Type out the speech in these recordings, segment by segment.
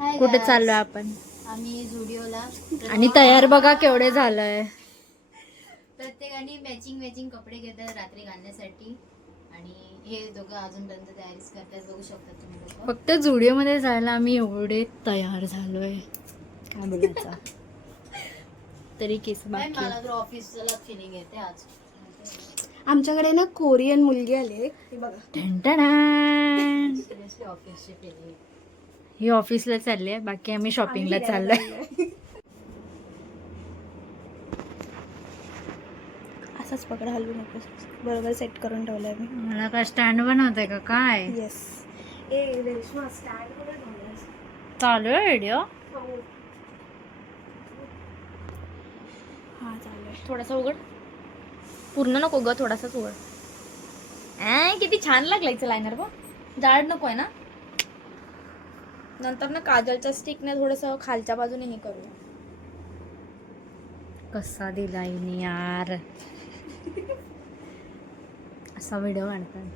कुठे चाललोय आपण? आम्ही झुडिओला. आणि तयार बघा केवढे झालंय. प्रत्येकाने मॅचिंग कपडे घेतात रात्री घालण्यासाठी आणि हे दोघं अजूनपर्यंत तयारीच करतात. बघू शकता तुम्ही लोक. फक्त झुडिओ मध्ये जायला आम्ही एवढे तयार झालोय काय बोलायचं. तरी केस बाकी. मला तर ऑफिसला फिलिंग येते आज. आमच्याकडे ना कोरियन मुलगी आली हे बघा. सिरियसली ऑफिसची फिलिंग. ही ऑफिसला चालली आहे, बाकी आम्ही शॉपिंगला चाललोय. असंच पकड, हलवू नको. बरोबर सेट करून ठेवलंय मी. मला काय स्टँड बनवतंय का काय? येस. ए रेशमा स्टँड कुठे ठेवलंयस? चालू आहे व्हिडिओ. हा चालू आहे. थोडासा उघड. पूर्ण नको ग, थोडासाच उघड. किती छान लागलायचं लायनर बघ. जाड नको आहे ना. नंतर ना काजलच्या स्टिकने थोडस खालच्या बाजूने हे करूया. कसा दिला हिने यार. असा व्हिडिओ काढतात.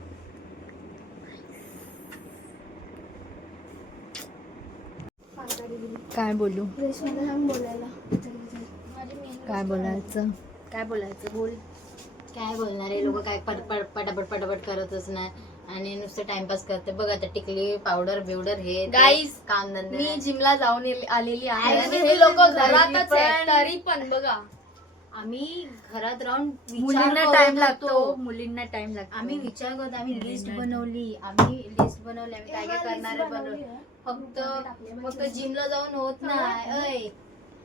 काय बोलू? रेशमाला सांग बोलायला. काय बोलायचं? बोल. काय बोलणार आहे लोक, काय पटापट करतच नाही आणि नुसतं टाइमपास करते. बघ आता टिकली पावडर बिवडर हे Guys, काम धंदे मी जिमला जाऊन आलेली आहे आणि Actually, हे लोक तरी घरातच आहेत, पण- तरी पण बघा. आम्ही घरात राहून मुलींना टाइम लागतो. मुलींना टाइम लागतो. आम्ही विचार करतो. आम्ही लिस्ट बनवली आम्ही काय काय करणार आहे बनवलं. फक्त जिमला जाऊन होत नाही.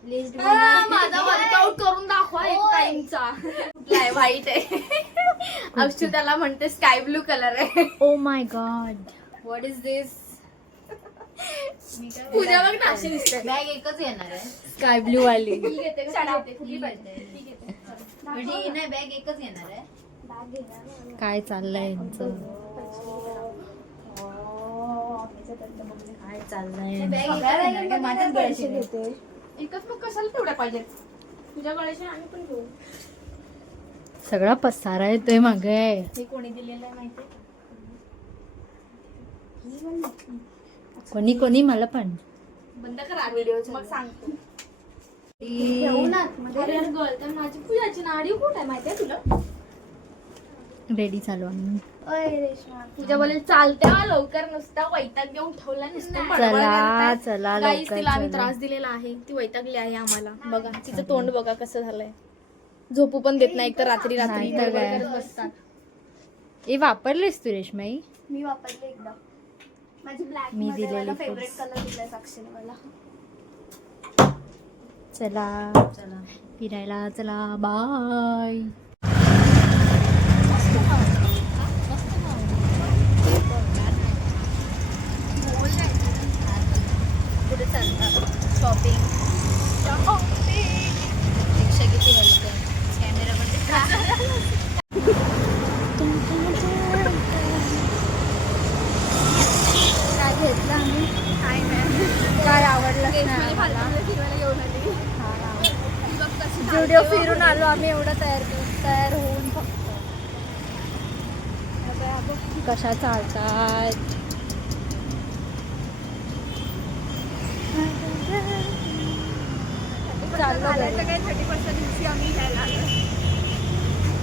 लिस्ट माझा वर्कआउट करून दाखवा एक टाइमचा. कुठला व्हाईट आहे. अक्षु त्याला म्हणते स्काय ब्लू कलर आहे. Oh my God. What is this? Pooja बघ ना अशी दिसते. बॅग एकच येणार आहे. स्काय ब्लू वाली. नाही बॅग एकच येणार आहे. काय चाललंय यांचं? काय चाललंय? बॅग माझ्याच गळ्याची घेते. एकच मग कशाला तेवढ्या पाहिजे? तुझ्या गळ्याशी आम्ही पण घेऊ. सगळा पसारा येतोय मागे. हे कोणी दिलेलं आहे माहितीये? कोणी मला पण. बंद करा व्हिडिओ मग सांगतो. अरे गर्ल तर माझी पूजाची नाडी कुठे आहे माहितीये तुला? रेडी चालू आम्ही. पूजा बोलेल चालते लवकर, नुसता वैताग घेऊन ठेवला नुसतं चला गाईस तिला आम्ही लवकर. त्रास दिलेला आहे. ती वैतागली आहे आम्हाला. बघा तिचं तोंड बघा कसं झालंय. झोपू पण देत नाही एक तर रात्री नाही तर काय. करत बसतात. हे वापरलीस तू रेशमाई? मी वापरले एकदा. माझी ब्लॅक मी मध्ये दिलेली मला फेवरेट first. कलर दिलाय साक्षीने मला. चला फिरायला चला. बाय. पुढे चालतात शॉपिंग. रिक्षा किती हलतं. कॅमेरा काय घेतलं आम्ही? काय नाही. काय आवडलं व्हिडिओ फिरून आलो आम्ही. एवढं तयार होऊन फक्त. कशा चालतात.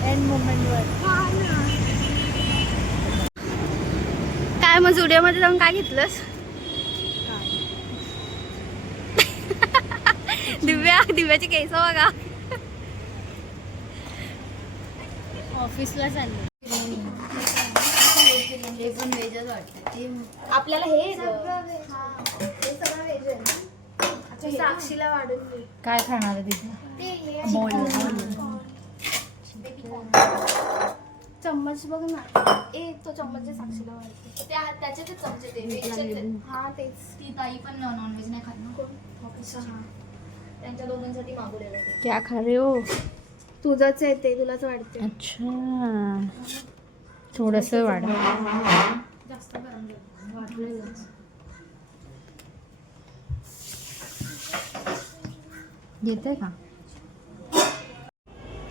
एंड मोमेंटवर. काय मग झुडिओमध्ये जाऊन काय घेतलंस? दिव्याची केस बघा. ऑफिसला चाललो. हे पण वेजच वाटतं. आपल्याला हे साक्षीला वाढून दे. काय खाणार आहे तिथे? बोल. चम्मच बघ ना. तो चम्मच साक्षीला वाढते. त्याचे ते चमचे ते हा तेच. ती ताई पण नॉनव्हेज नाही खात ना. ऑफिसला त्यांच्या दोघांसाठी मागवलेलं ते. क्या खा रहे हो? तुझंच आहे ते, तुलाच वाढते. अच्छा. थोडस वाढ. जास्त गरम वाटलेलंच. येते का?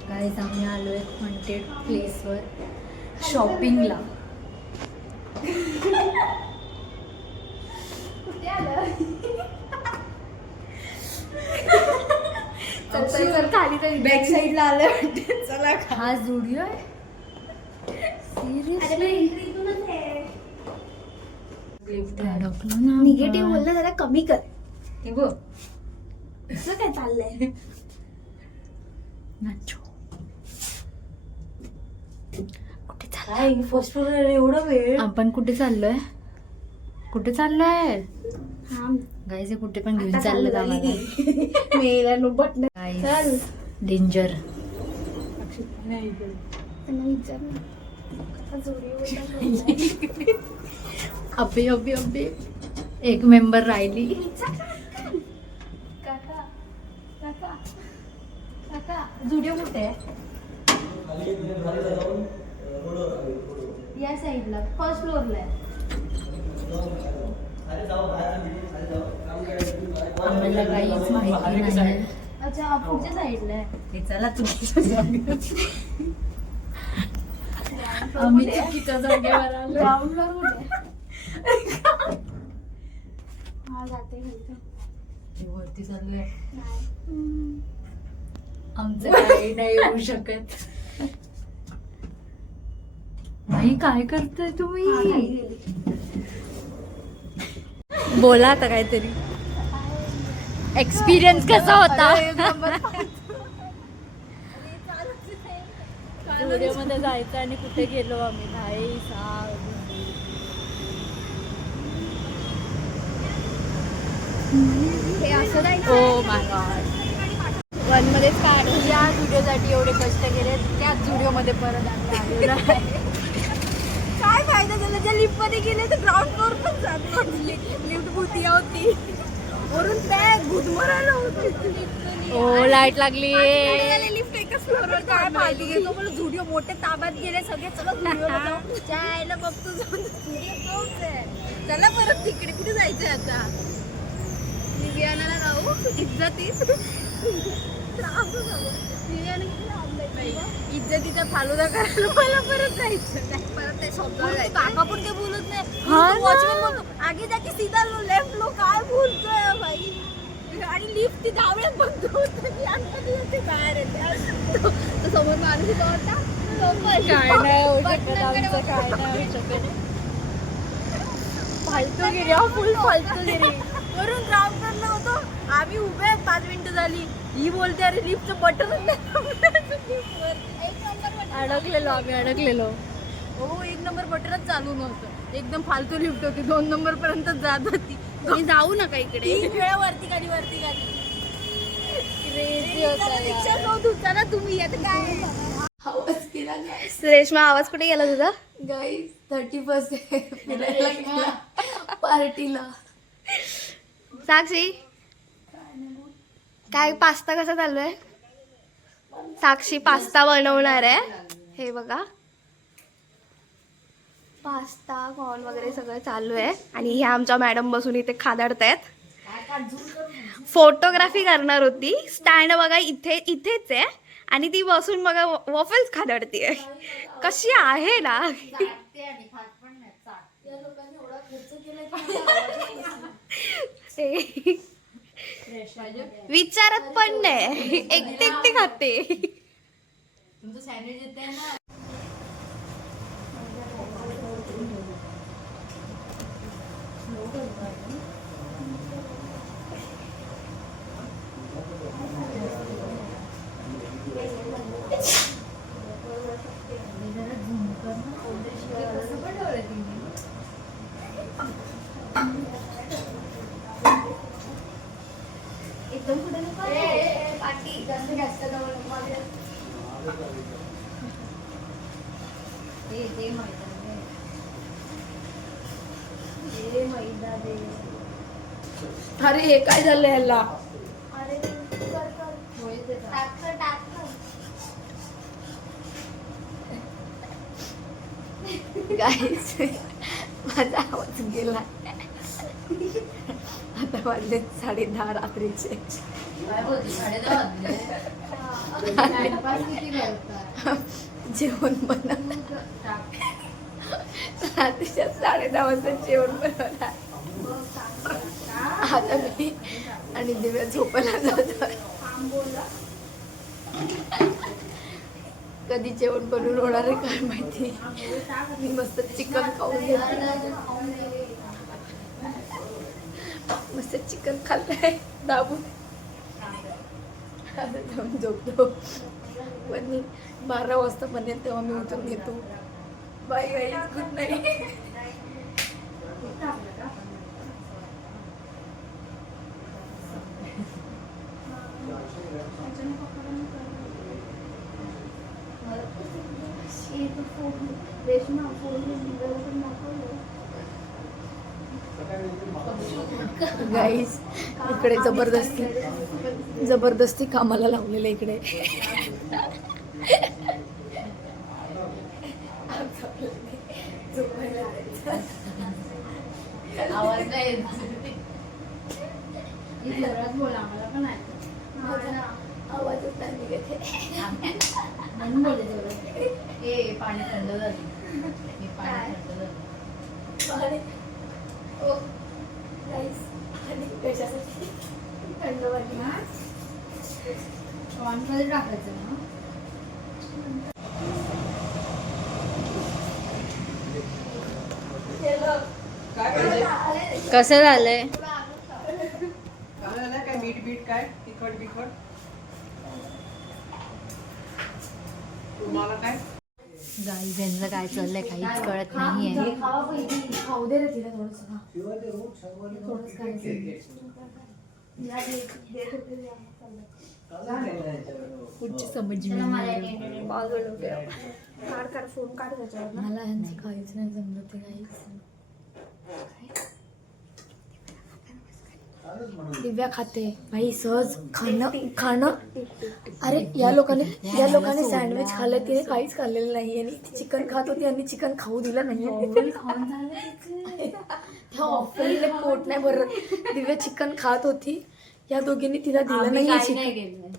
गाईज आम्ही आलोय हॉन्टेड प्लेसवर शॉपिंगला. कुठे आलं? चल खाली तर बॅक साईडला आलं वाटतं. चला हा जुडिओ आहे सिरियसली अडकलो ना निगेटिव्ह बोलणं जरा कमी कर. हे बघ तुझं काय चाललंय? नाचो कुठे चाललोय काय फर्स्ट फ्लोर एवढं वेळ आपण कुठे चाललोय हा गाईज हे कुठे पण घेऊन चाललं आम्हाला मेला नो बटन. चल डेंजर त्यांना विचार ना. कसा जोडी अबे अबे अबे एक मेंबर राहिली काका काका काका जुडिओ कुठे आहे? या साईडला फर्स्ट फ्लोअरला आहे. आम्हाला काहीच माहिती नाही अच्छा पुढच्या साईडला आहे. हे चला तुम्ही आम्ही चुकीच्या जागेवर आलो ग्राउंड फ्लोअर कुठे आहे? हा जाते म्हणतो. वरती चाललंय नाही. आमचं काही नाही येऊ शकत नाही काय करताय हा, तुम्ही खाली गेली. बोला आता काहीतरी एक्सपिरियन्स कसा होता मध्ये जायचं आणि कुठे गेलो आम्ही भाई साहब हे असं नाही ओ माय गॉड वन मध्येच काढ. या व्हिडिओसाठी एवढे कष्ट केले त्याच व्हिडिओमध्ये परत आम्ही आलेलो आहे काय फायदा झाला? ज्या लिफ्ट मध्ये गेले तर ग्राउंड फ्लोर पण जात लिफ्ट भूतिया होती वरून त्या गुदमरायला होती. ओ लाईट लागली लिफ्ट एकाच फ्लोअरवर काय फायदा घेतो मला झुडिओ मोठे ताब्यात गेले सगळे. चला झुडिओला जाऊ. जायला बघतो जाऊन झुडिओ तोच आहे. चला परत तिकडे कुठे जायचंय आता? निवियानाला राहू इज्जतीत असं जाऊ. निवियाना किती लांबलंय बाबा. इज्जतीचा फालुदा करायला मला परत जायचं. परत ते शॉपला जायचं. काका पण काही बोलत नाही. हा ना. वॉचमॅन बोलतो आगे जाके सीधा लो लेफ्ट लो. काय बोलतोय भाई? आणि लिफ्ट ती डावळ्यात बंद होत ते बाहेर येते. तो समोर माणूस येतो होता काय नाही होऊ शकत आमचं काय नाही होऊ शकत फालतूगिरी फुल फालतूगिरी. वरून ग्राउंड करलं होतो आम्ही उभे आहेत 5 मिनिटं झाली. ही बोलते अरे लिफ्टचं बटन अडकलेलो आम्ही अडकलेलो हो 1 नंबर बटनच चालू नव्हतं. एकदम फालतू लिफ्ट होती. 2 नंबर पर्यंत जात होती. तुम्ही जाऊ नका इकडे. 3 वेळा वरती गाडी वरती गाडी. रिक्षा शोध होता ना तुम्ही. आता काय आवाज केला रेशमा आवाज कुठे गेला तुझा? गाईस 31 फिरायला गेला पार्टीला. साक्षी काय पास्ता कसा चालू आहे? साक्षी पास्ता बनवणार आहे. हे बघा पास्ता कॉर्न वगैरे सगळं चालू आहे. आणि ह्या आमच्या मॅडम बसून इथे खादाडतायत. फोटोग्राफी करणार होती. स्टँड बघा इथेच आहे आणि ती बसून बघा वॉफल्स खादाडते. कशी आहे ना विचारत पण नाही. एकटी एकटी खाते. तुमचं सँडविच येते ना. एकदम पुढे नको पाठी जास्त जास्त मैदा दे. अरे हे काय झालं ह्याला? अरे टाक गाईस माझा आवाज गेला. आता वाजले 10:30 रात्रीचे. जेवण बनवलं रात्रीच्या 10:30 वाजता जेवण बनवलं. आता मी आणि दिव्या झोपायला जातोय. कधी जेवण बनवून होणार आहे काय माहिती. मी मस्त चिकन खाऊन घेतलं, मस्त चिकन खाल्लंय दाबून. आता जाऊन झोपतो, पण मी 12 वाजता बनेल तेव्हा मी उठून घेतो. Bye guys, good night. Guys इकडे जबरदस्ती कामाला लावलेलं इकडे. आवाज नाही येत. जोरात बोला, आम्हाला पण आहे. आवाज होता म्हणून बोलले जोरात. ए पाणी थंड झालं, हे पाणी थंड झालं. थंड वाटली ना, कॉर्नमध्ये टाकायचं ना. कसं झालंय? काय मीठ बीट काय तिखट बिखट तुम्हाला काय? गाईज यांचं काय चाललंय काहीच कळत नाहीये. खाऊ दे रे तिला थोडंसं. पुढची समज पागल हो गया. काढ फोन काढ त्याच्यावर. मला यांचं काहीच नाही जमलं ते काहीच. दिव्या खाते भाई, सहज खाणं. अरे या लोकांनी सँडविच खाल्लं, तिने काहीच खाल्लेलं नाही. आणि ती चिकन खात होती आणि चिकन खाऊ दिलं नाही. त्या ऑफरले पोट नाही भरत. दिव्या चिकन खात होती, या दोघींनी तिला दिलं नाही चिकन.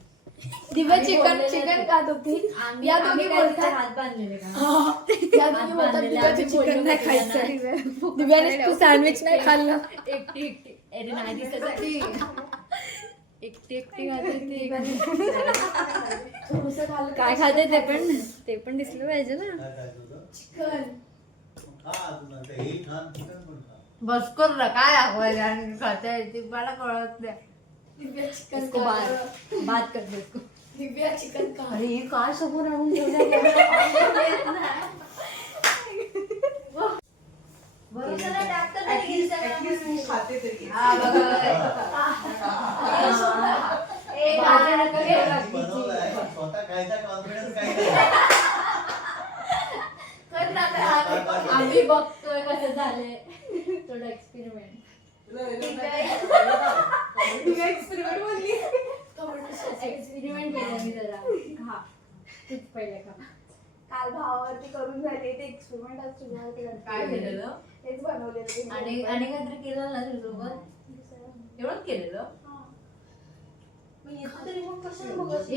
दिव्या चिकन खात होती, या दोघी बोलतात हात बांधलेले का? या दोघी बोलतात दिव्याचं चिकन नाही खायचं. दिव्याने तू सँडविच नाही खाल्लं. एकटी अरे नाही दिसत ती. एकटी खाते ती. थोडंसं खाल्लं. काय खाते ते पण दिसलं पाहिजे ना. चिकन बस कर ना, काय दाखवायचं आणि खाते ती मला कळत नाही. दिव्या चिकन इसको बात करते इसको. दिव्या चिकन खा. अरे हे काय समोर आणून ठेवलं. खाते तरी आम्ही बघतोय कसं झालंय. थोडं एक्सपेरिमेंट. एक्सपेरिमेंट केलं मी जरा. खा तूच पहिले खा. काल भावावरती करून झाले ते एक्सपेरिमेंट आज तुझ्यावरती काय केलेलं? तेच बनवलेलं. आणि काहीतरी केलं ना तुझ्यासोबत? एवढंच केलेलं?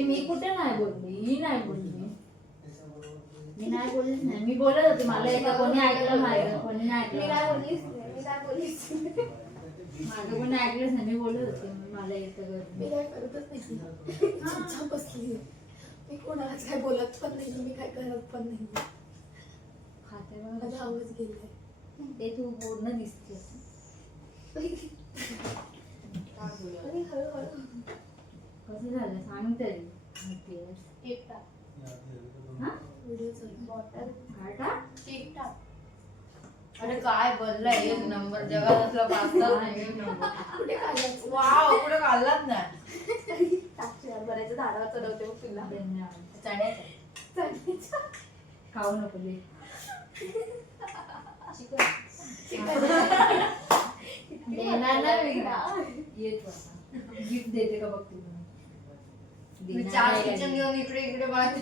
मी कुठे नाही बोलली, ही नाही बोलली. मी नाही बोललीच नाही. मी बोलत होते, मला एका कोणी ऐकलं माझं, कोणी नाही ऐकलं. माझं कोणी ऐकलंच नाही. मी बोलत होते मला येतं. मी काय करतच नाही. चुपचाप बसली. मी कोणालाच काय बोलत पण नाही, मी काय करत पण नाही. खाते माझा आवाज गेलाय. ते तू पूर्ण दिसते. आणि हळूहळू कसं झालं सांग तरी. व्हिडिओ चालू. बॉटल काय टाक? केक टाक. अरे काय बदलाय एक नंबर. जगात असला पास्ता नाही एक नंबर. कुठे काढायचं? वाव कुठे घाललाच नाही. टाकते बऱ्याच झाडावर चढवते मग तुला. धन्यवाद. चण्याचा खाऊ नको दे. देणार नाही येत गिफ्ट देते का बघ तुला. 4 किचन घेऊन इकडे बाहेर